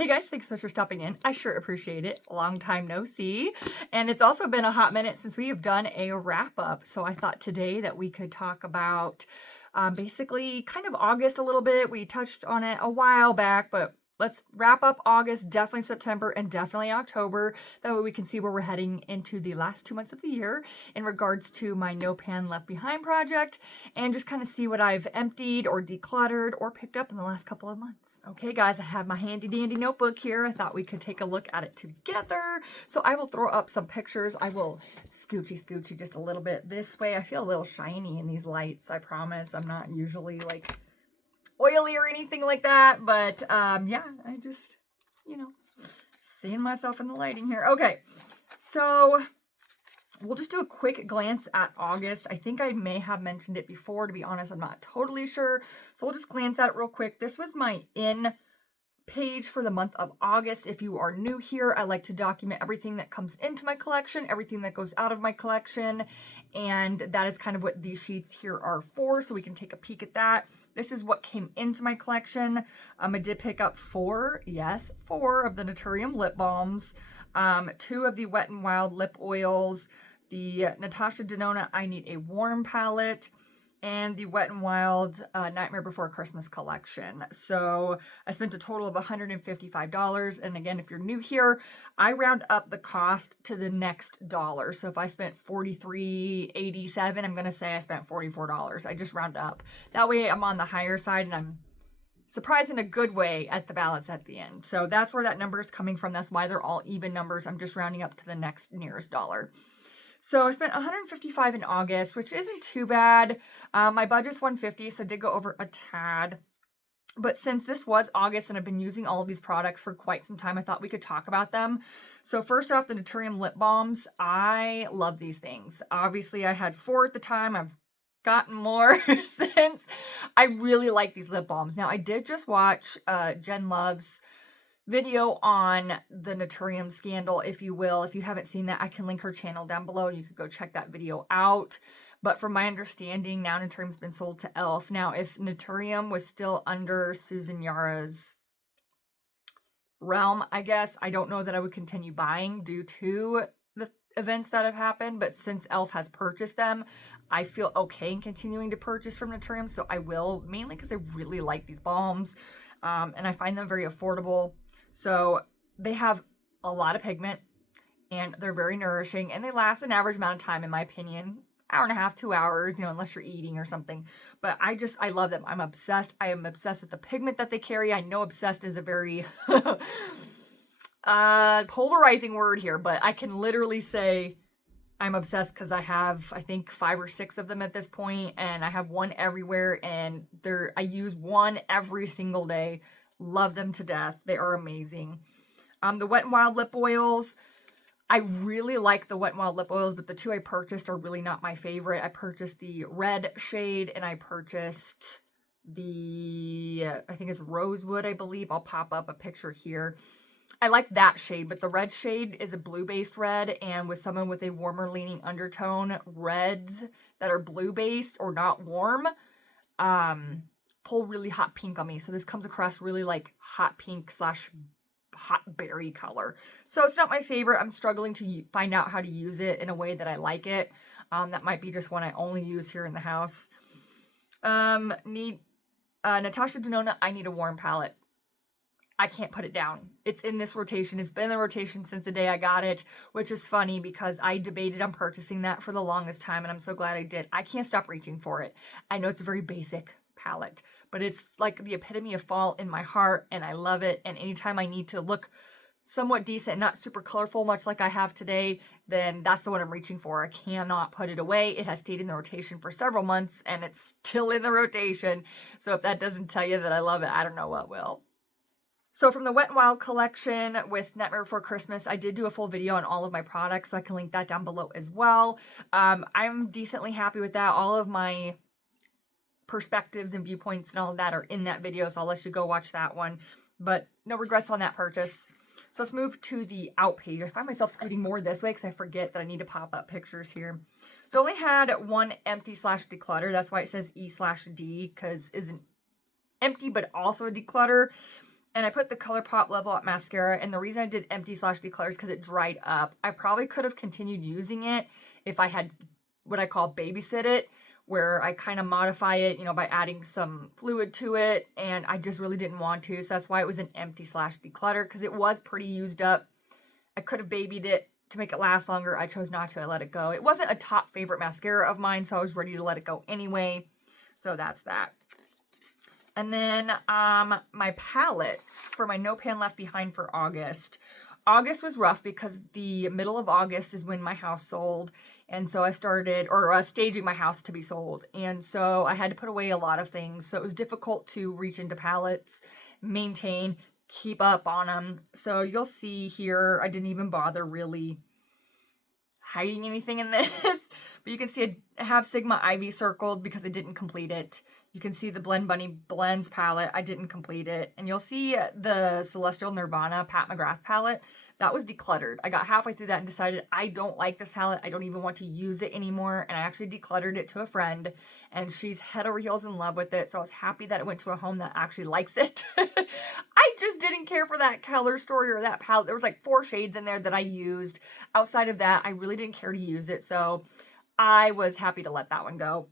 Hey guys, thanks so much for stopping in. I sure appreciate it. Long time no see. And it's also been a hot minute since we have done a wrap up. So I thought today that we could talk about basically kind of August a little bit. We touched on it a while back, but let's wrap up August, definitely September, and definitely October. That way we can see where we're heading into the last 2 months of the year in regards to my No Pan Left Behind project, and just kind of see what I've emptied or decluttered or picked up in the last couple of months. Okay guys, I have my handy dandy notebook here. I thought we could take a look at it together. So I will throw up some pictures. I will scoochy just a little bit this way. I feel a little shiny in these lights, I promise. I'm not usually like oily or anything like that, but yeah, I just, you know, seeing myself in the lighting here. Okay, so we'll just do a quick glance at August. I think I may have mentioned it before, to be honest, I'm not totally sure. So we'll just glance at it real quick. This was my in page for the month of August. If you are new here, I like to document everything that comes into my collection, everything that goes out of my collection, and that is kind of what these sheets here are for, so we can take a peek at that. This is what came into my collection. I did pick up four of the Naturium lip balms, 2 of the Wet n Wild lip oils, the Natasha Denona I Need a Warm palette, and the Wet n Wild Nightmare Before Christmas collection. So I spent a total of $155. And again, if you're new here, I round up the cost to the next dollar. So if I spent $43.87, I'm going to say I spent $44. I just round up. That way I'm on the higher side and I'm surprised in a good way at the balance at the end. So that's where that number is coming from. That's why they're all even numbers. I'm just rounding up to the next nearest dollar. So I spent $155 in August, which isn't too bad. My budget's $150, so I did go over a tad. But since this was August and I've been using all of these products for quite some time, I thought we could talk about them. So first off, the Naturium lip balms. I love these things. Obviously, I had 4 at the time. I've gotten more since. I really like these lip balms. Now, I did just watch Jen Love's video on the Naturium scandal, if you will. If you haven't seen that, I can link her channel down below. You could go check that video out. But from my understanding, now Naturium's been sold to e.l.f. Now, if Naturium was still under Susan Yara's realm, I guess, I don't know that I would continue buying due to the events that have happened. But since e.l.f. has purchased them, I feel okay in continuing to purchase from Naturium. So I will, mainly because I really like these balms. And I find them very affordable. So they have a lot of pigment and they're very nourishing and they last an average amount of time, in my opinion, hour and a half, 2 hours, you know, unless you're eating or something. But I love them. I'm obsessed. I am obsessed with the pigment that they carry. I know obsessed is a very polarizing word here, but I can literally say I'm obsessed because I have, I think, 5 or 6 of them at this point, and I have one everywhere, and I use one every single day. Love them to death. They are amazing. The Wet n Wild lip oils. I really like the Wet n Wild lip oils, but the 2 I purchased are really not my favorite. I purchased the red shade and I purchased the, I think it's Rosewood, I believe. I'll pop up a picture here. I like that shade, but the red shade is a blue-based red, and with someone with a warmer leaning undertone, reds that are blue-based or not warm, pull really hot pink on me. So this comes across really like hot pink / hot berry color. So it's not my favorite. I'm struggling to find out how to use it in a way that I like it. That might be just one I only use here in the house. Natasha Denona I Need a Warm palette. I can't put it down. It's in this rotation. It's been in the rotation since the day I got it, which is funny because I debated on purchasing that for the longest time, and I'm so glad I did. I can't stop reaching for it. I know it's a very basic palette, but it's like the epitome of fall in my heart, and I love it. And anytime I need to look somewhat decent, not super colorful, much like I have today, then that's the one I'm reaching for. I cannot put it away. It has stayed in the rotation for several months, and it's still in the rotation. So if that doesn't tell you that I love it, I don't know what will. So from the Wet n Wild collection with Nightmare Before Christmas, I did do a full video on all of my products, so I can link that down below as well. I'm decently happy with that. All of my perspectives and viewpoints and all of that are in that video, so I'll let you go watch that one. But no regrets on that purchase. So let's move to the out page. I find myself scooting more this way because I forget that I need to pop up pictures here. So I only had one empty / declutter. That's why it says E/D, because isn't empty but also a declutter. And I put the Colourpop Level Up Mascara, and the reason I did empty slash decluttered is because it dried up. I probably could have continued using it if I had what I call babysit it, where I kind of modify it, you know, by adding some fluid to it, and I just really didn't want to, so that's why it was an empty slash declutter, because it was pretty used up. I could have babied it to make it last longer. I chose not to. I let it go. It wasn't a top favorite mascara of mine, so I was ready to let it go anyway. So that's that. And then my palettes for my No Pan Left Behind for August. August was rough because the middle of August is when my house sold. And so I started, staging my house to be sold. And so I had to put away a lot of things. So it was difficult to reach into palettes, maintain, keep up on them. So you'll see here, I didn't even bother really hiding anything in this. But you can see I have Sigma Ivy circled because I didn't complete it. You can see the Blend Bunny Blends palette. I didn't complete it. And you'll see the Celestial Nirvana Pat McGrath palette. That was decluttered. I got halfway through that and decided I don't like this palette. I don't even want to use it anymore. And I actually decluttered it to a friend. And she's head over heels in love with it. So I was happy that it went to a home that actually likes it. I just didn't care for that color story or that palette. There was like 4 shades in there that I used. Outside of that, I really didn't care to use it. So I was happy to let that one go.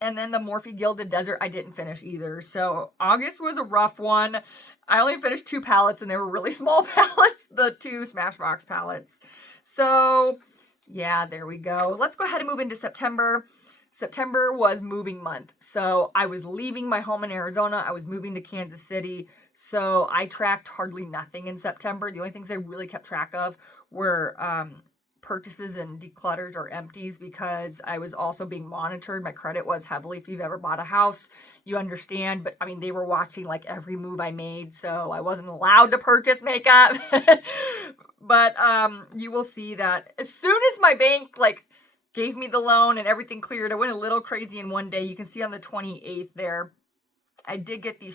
And then the Morphe Gilded Desert, I didn't finish either. So August was a rough one. I only finished 2 palettes, and they were really small palettes, the 2 Smashbox palettes. So yeah, there we go. Let's go ahead and move into September. September was moving month. So I was leaving my home in Arizona. I was moving to Kansas City. So I tracked hardly nothing in September. The only things I really kept track of were purchases and declutters or empties, because I was also being monitored. My credit was heavily. If you've ever bought a house, you understand. But I mean, they were watching like every move I made, so I wasn't allowed to purchase makeup. But you will see that as soon as my bank like gave me the loan and everything cleared, I went a little crazy in one day. You can see on the 28th there, I did get the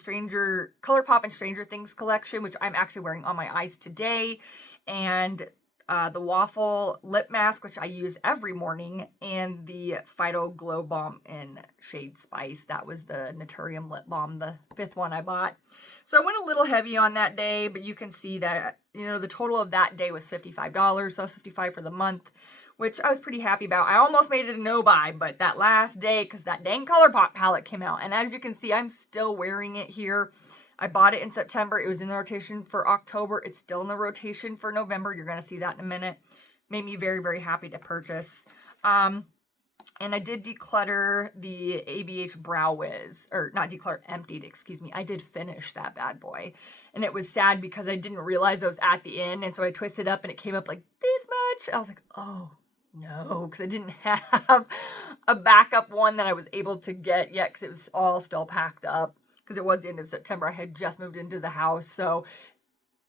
Colourpop and Stranger Things collection, which I'm actually wearing on my eyes today, and the Waffle Lip Mask, which I use every morning, and the Phyto Glow Balm in shade Spice. That was the Naturium Lip Balm, the 5th one I bought. So I went a little heavy on that day, but you can see that, you know, the total of that day was $55. So I was $55 for the month, which I was pretty happy about. I almost made it a no-buy, but that last day, because that dang Colourpop palette came out. And as you can see, I'm still wearing it here. I bought it in September. It was in the rotation for October. It's still in the rotation for November. You're going to see that in a minute. Made me very, very happy to purchase. And I did declutter the ABH Brow Wiz, or not declutter, emptied, excuse me. I did finish that bad boy. And it was sad because I didn't realize I was at the end. And so I twisted up and it came up like this much. I was like, oh no, because I didn't have a backup one that I was able to get yet, because it was all still packed up. Because it was the end of September. I had just moved into the house, so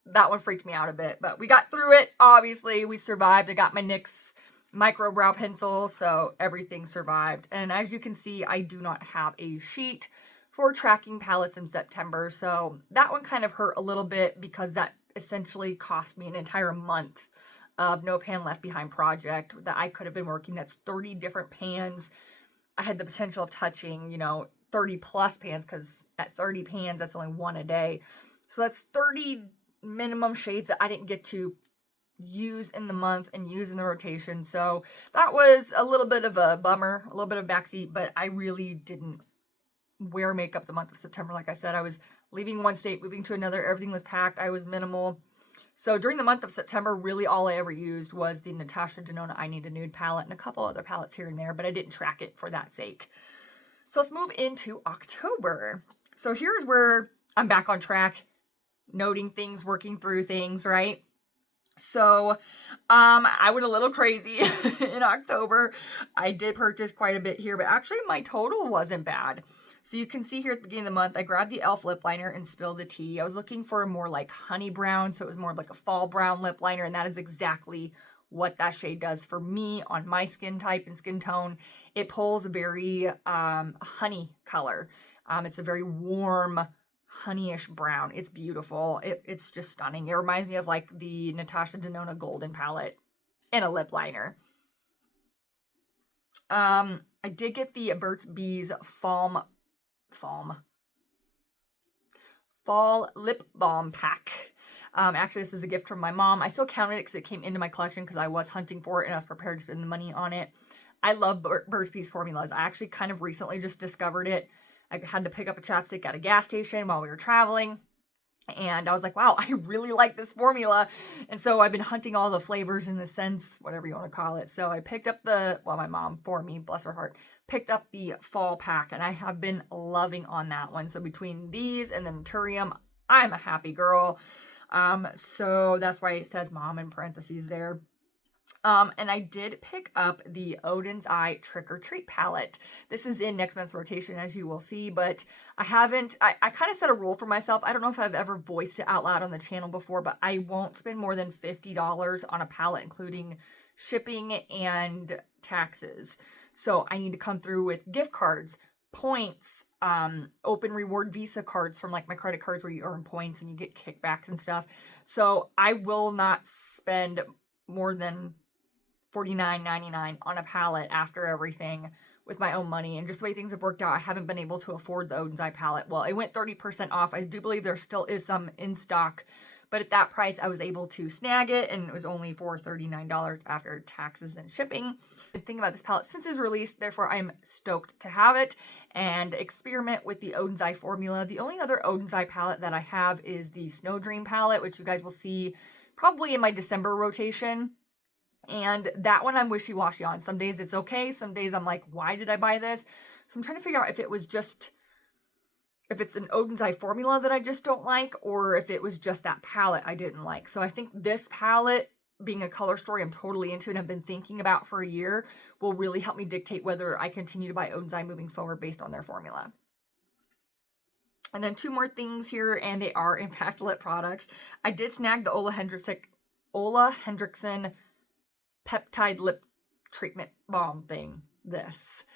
that one freaked me out a bit. But we got through it, obviously. We survived. I got my NYX micro brow pencil, so everything survived. And as you can see, I do not have a sheet for tracking palettes in September, so that one kind of hurt a little bit, because that essentially cost me an entire month of No Pan Left Behind project that I could have been working. That's 30 different pans. I had the potential of touching, you know, 30 plus pans, because at 30 pans, that's only 1 a day. So that's 30 minimum shades that I didn't get to use in the month and use in the rotation. So that was a little bit of a bummer, a little bit of backseat, but I really didn't wear makeup the month of September. Like I said, I was leaving one state, moving to another. Everything was packed. I was minimal. So during the month of September, really all I ever used was the Natasha Denona I Need a Nude palette and a couple other palettes here and there, but I didn't track it for that sake. So let's move into October. So here's where I'm back on track, noting things, working through things, right? So I went a little crazy in October. I did purchase quite a bit here, but actually my total wasn't bad. So you can see here at the beginning of the month, I grabbed the e.l.f. lip liner and spilled the tea. I was looking for a more like honey brown, so it was more like a fall brown lip liner, and that is exactly what that shade does for me on my skin type and skin tone. It pulls a very honey color. It's a very warm, honeyish brown. It's beautiful. It's just stunning. It reminds me of like the Natasha Denona Golden palette in a lip liner. I did get the Burt's Bees Foam Fall Lip Balm Pack. Actually, this was a gift from my mom. I still counted it because it came into my collection because I was hunting for it and I was prepared to spend the money on it. I love Burt's Bees formulas. I actually kind of recently just discovered it. I had to pick up a chapstick at a gas station while we were traveling. And I was like, wow, I really like this formula. And so I've been hunting all the flavors in the scents, whatever you want to call it. So I picked up my mom for me, bless her heart, picked up the fall pack. And I have been loving on that one. So between these and the Naturium, I'm a happy girl. So that's why it says mom in parentheses there. And I did pick up the Odin's Eye Trick or Treat palette. This is in next month's rotation, as you will see, but I kind of set a rule for myself. I don't know if I've ever voiced it out loud on the channel before, but I won't spend more than $50 on a palette, including shipping and taxes. So I need to come through with gift cards, points, open reward Visa cards from like my credit cards where you earn points and you get kickbacks and stuff. So I will not spend more than $49.99 on a palette after everything with my own money. And just the way things have worked out, I haven't been able to afford the Odin's Eye palette. Well, it went 30% off. I do believe there still is some in stock, but at that price, I was able to snag it, and it was only for $39 after taxes and shipping. The thing about this palette, since it's released, therefore I'm stoked to have it and experiment with the Odin's Eye formula. The only other Odin's Eye palette that I have is the Snow Dream palette, which you guys will see probably in my December rotation. And that one I'm wishy-washy on. Some days it's okay. Some days I'm like, why did I buy this? So I'm trying to figure out if it's an Odin's Eye formula that I just don't like, or if it was just that palette I didn't like. So I think this palette, being a color story I'm totally into and have been thinking about for a year, will really help me dictate whether I continue to buy Odin's Eye moving forward based on their formula. And then two more things here, and they are Impact Lip products. I did snag the Ola Hendrickson Peptide Lip Treatment Balm thing, this.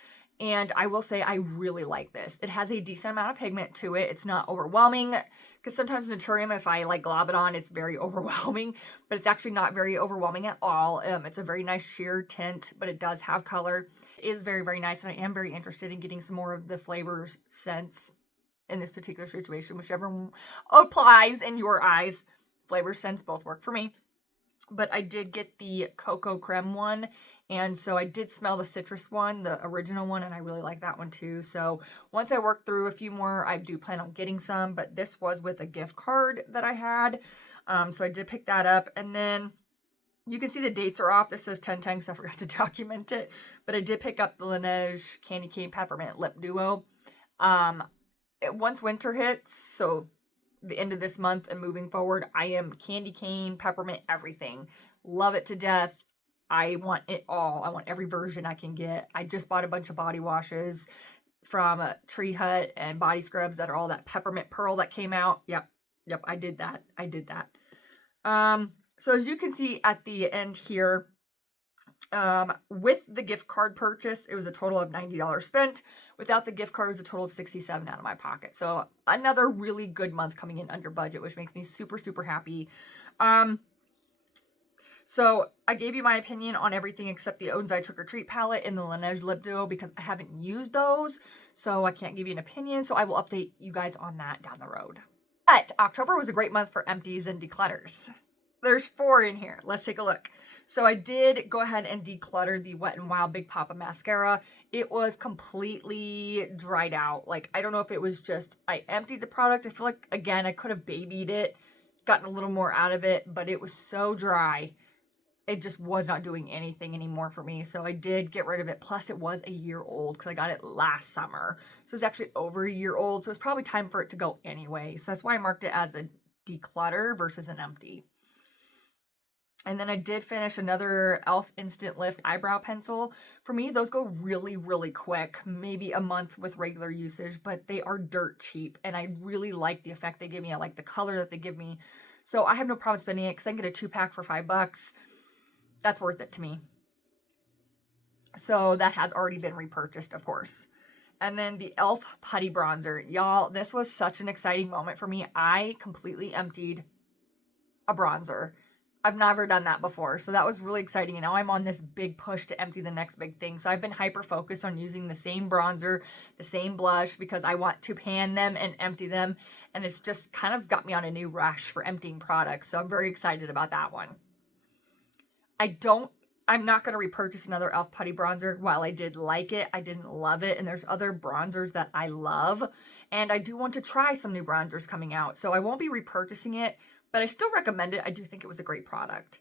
And I will say I really like this. It has a decent amount of pigment to it. It's not overwhelming, because sometimes Naturium, if I like glob it on, it's very overwhelming, but it's actually not very overwhelming at all. It's a very nice sheer tint, but it does have color. It is very, very nice, and I am very interested in getting some more of the flavors, scents in this particular situation, whichever applies in your eyes. Flavor, scents both work for me. But I did get the Cocoa Creme one, and so I did smell the citrus one, the original one, and I really like that one too. So once I work through a few more, I do plan on getting some, but this was with a gift card that I had, so I did pick that up. And then you can see the dates are off. This says 10/10 because I forgot to document it, but I did pick up the Laneige Candy Cane Peppermint Lip Duo. Once winter hits, so the end of this month and moving forward, I am candy cane, peppermint, everything. Love it to death. I want it all. I want every version I can get. I just bought a bunch of body washes from Tree Hut and body scrubs that are all that peppermint pearl that came out. Yep, I did that. So as you can see at the end here, with the gift card purchase, it was a total of $90 spent. Without the gift card, it was a total of $67 out of my pocket. So another really good month coming in under budget, which makes me super, super happy. So I gave you my opinion on everything except the Odin's Eye Trick or Treat palette and the Laneige Lip Duo because I haven't used those. So I can't give you an opinion. So I will update you guys on that down the road. But October was a great month for empties and declutters. There's 4 in here. Let's take a look. So I did go ahead and declutter the Wet n Wild Big Papa mascara. It was completely dried out. Like, I don't know if it was just, I emptied the product. I feel like, again, I could have babied it, gotten a little more out of it, but it was so dry. It just was not doing anything anymore for me. So I did get rid of it. Plus, it was a year old because I got it last summer. So it's actually over a year old. So it's probably time for it to go anyway. So that's why I marked it as a declutter versus an empty. And then I did finish another e.l.f. Instant Lift eyebrow pencil. For me, those go really, really quick. Maybe a month with regular usage, but they are dirt cheap. And I really like the effect they give me. I like the color that they give me. So I have no problem spending it because I can get a 2-pack for $5. That's worth it to me. So that has already been repurchased, of course. And then the e.l.f. Putty Bronzer. Y'all, this was such an exciting moment for me. I completely emptied a bronzer. I've never done that before. So that was really exciting. And now I'm on this big push to empty the next big thing. So I've been hyper focused on using the same bronzer, the same blush, because I want to pan them and empty them. And it's just kind of got me on a new rush for emptying products. So I'm very excited about that one. I'm not going to repurchase another e.l.f. Putty Bronzer. While I did like it, I didn't love it. And there's other bronzers that I love. And I do want to try some new bronzers coming out. So I won't be repurchasing it, but I still recommend it. I do think it was a great product.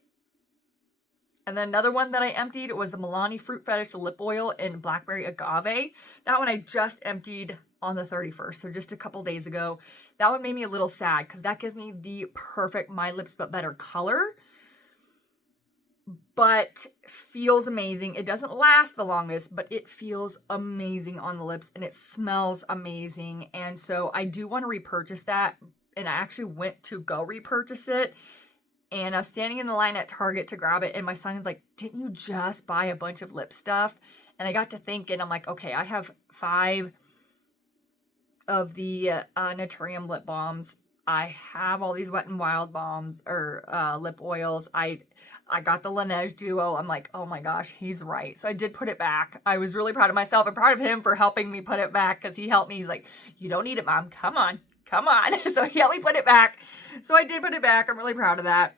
And then another one that I emptied was the Milani Fruit Fetish Lip Oil in Blackberry Agave. That one I just emptied on the 31st, so just a couple days ago. That one made me a little sad because that gives me the perfect My Lips But Better color, but feels amazing. It doesn't last the longest, but it feels amazing on the lips and it smells amazing. And so I do want to repurchase that. And I actually went to go repurchase it. And I was standing in the line at Target to grab it. And my son's like, didn't you just buy a bunch of lip stuff? And I got to thinking, I'm like, okay, I have 5 of the Naturium lip balms. I have all these Wet n Wild balms or lip oils. I got the Laneige Duo. I'm like, oh my gosh, he's right. So I did put it back. I was really proud of myself and proud of him for helping me put it back because he helped me. He's like, you don't need it, Mom. Come on. So he helped me put it back. So I did put it back. I'm really proud of that.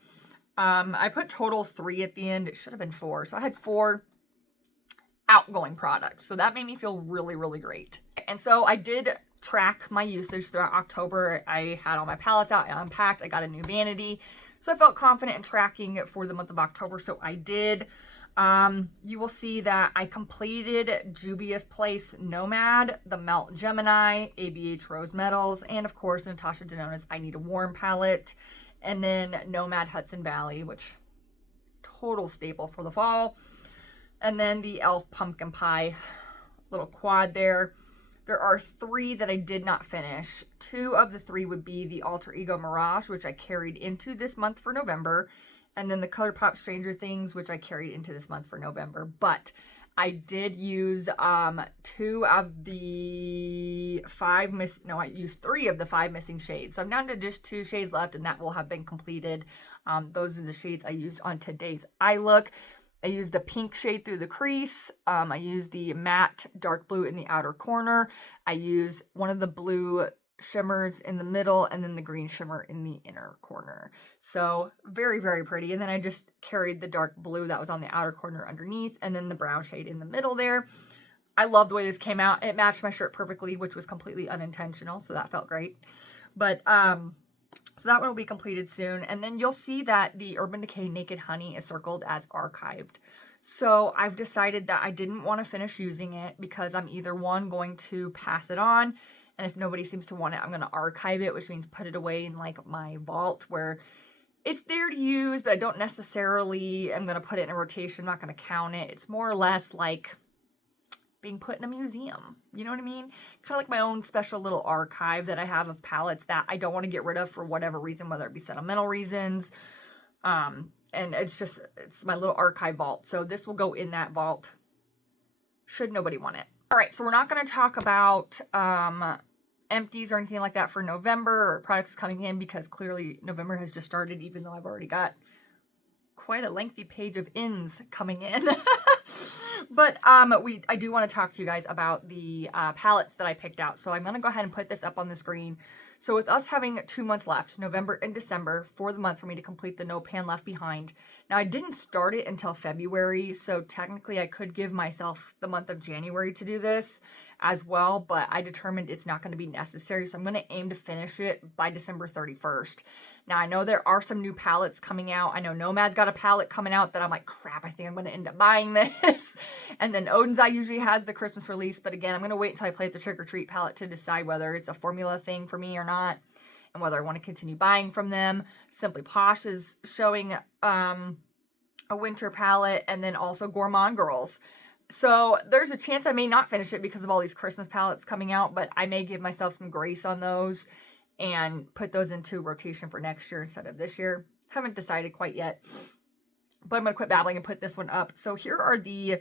I put total 3 at the end. It should have been 4. So I had 4 outgoing products. So that made me feel really, really great. And so I did track my usage throughout October. I had all my palettes out, I unpacked, I got a new vanity. So I felt confident in tracking it for the month of October. So I did. You will see that I completed Juvia's Place Nomad, the Melt Gemini, ABH Rose Metals, and of course Natasha Denona's I Need a Warm palette. And then Nomad Hudson Valley, which total staple for the fall. And then the e.l.f. Pumpkin Pie little quad there. There are 3 that I did not finish. 2 of the 3 would be the Alter Ego Mirage, which I carried into this month for November. And then the Colourpop Stranger Things, which I carried into this month for November. But I did use 2 of the 5 I used 3 of the 5 missing shades. So I'm down to just 2 shades left, and that will have been completed. Those are the shades I used on today's eye look. I used the pink shade through the crease. I used the matte dark blue in the outer corner. I used one of the blue shimmers in the middle and then the green shimmer in the inner corner. So very, very pretty. And then I just carried the dark blue that was on the outer corner underneath and then the brown shade in the middle there. I love the way this came out. It matched my shirt perfectly, which was completely unintentional. So that felt great. But, so that one will be completed soon. And then you'll see that the Urban Decay Naked Honey is circled as archived. So I've decided that I didn't want to finish using it because I'm either going to pass it on. And if nobody seems to want it, I'm going to archive it, which means put it away in like my vault where it's there to use, but I don't necessarily, I'm going to put it in a rotation. I'm not going to count it. It's more or less like being put in a museum. You know what I mean? Kind of like my own special little archive that I have of palettes that I don't want to get rid of for whatever reason, whether it be sentimental reasons. And it's my little archive vault. So this will go in that vault should nobody want it. All right, so we're not going to talk about empties or anything like that for November or products coming in because clearly November has just started, even though I've already got quite a lengthy page of ins coming in. But I do want to talk to you guys about the palettes that I picked out. So I'm going to go ahead and put this up on the screen. So with us having 2 months left, November and December, for the month for me to complete the No Pan Left Behind. Now I didn't start it until February, so technically I could give myself the month of January to do this as well, but I determined it's not going to be necessary. So I'm going to aim to finish it by December 31st. Now I know there are some new palettes coming out. I know Nomad's got a palette coming out that I'm like, crap, I think I'm going to end up buying this. And then Odin's Eye usually has the Christmas release, but again, I'm going to wait until I play with the Trick or Treat palette to decide whether it's a formula thing for me or not, and whether I want to continue buying from them. Simply Posh is showing a winter palette, and then also Gourmand Girls. So there's a chance I may not finish it because of all these Christmas palettes coming out, but I may give myself some grace on those and put those into rotation for next year instead of this year. Haven't decided quite yet, but I'm going to quit babbling and put this one up. So here are the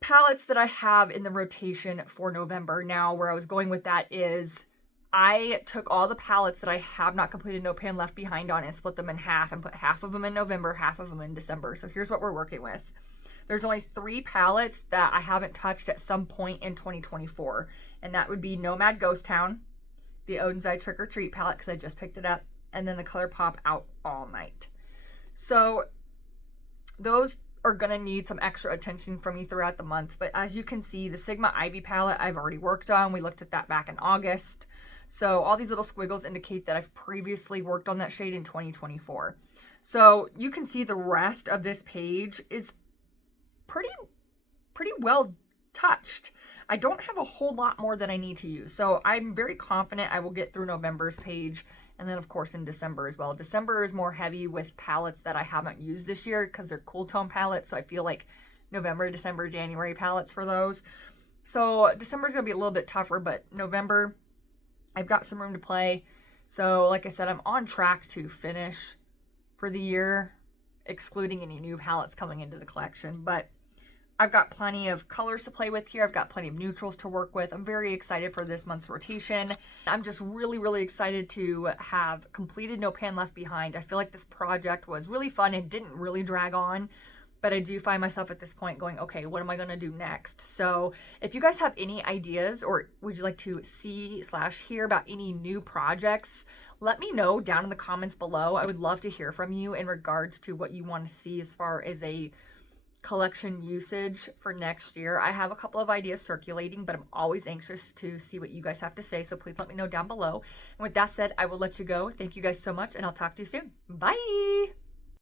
palettes that I have in the rotation for November. Now, where I was going with that is I took all the palettes that I have not completed No Pan Left Behind on and split them in half and put half of them in November, half of them in December. So here's what we're working with. There's only 3 palettes that I haven't touched at some point in 2024. And that would be Nomad Ghost Town, the Odin's Eye Trick or Treat palette because I just picked it up, and then the Colourpop Out All Night. So those are going to need some extra attention from me throughout the month. But as you can see, the Sigma Ivy palette I've already worked on. We looked at that back in August. So all these little squiggles indicate that I've previously worked on that shade in 2024. So you can see the rest of this page is pretty well touched. I don't have a whole lot more that I need to use. So I'm very confident I will get through November's page. And then of course in December as well. December is more heavy with palettes that I haven't used this year because they're cool tone palettes. So I feel like November, December, January palettes for those. So December is going to be a little bit tougher, but November, I've got some room to play. So like I said, I'm on track to finish for the year, excluding any new palettes coming into the collection. But I've got plenty of colors to play with here. I've got plenty of neutrals to work with. I'm very excited for this month's rotation. I'm just really excited to have completed No Pan Left Behind. I feel like this project was really fun and didn't really drag on. But I do find myself at this point going, okay, what am I going to do next? So if you guys have any ideas or would you like to see/hear about any new projects, let me know down in the comments below. I would love to hear from you in regards to what you want to see as far as a collection usage for next year. I have a couple of ideas circulating, but I'm always anxious to see what you guys have to say. So please let me know down below. And with that said, I will let you go. Thank you guys so much, and I'll talk to you soon. Bye.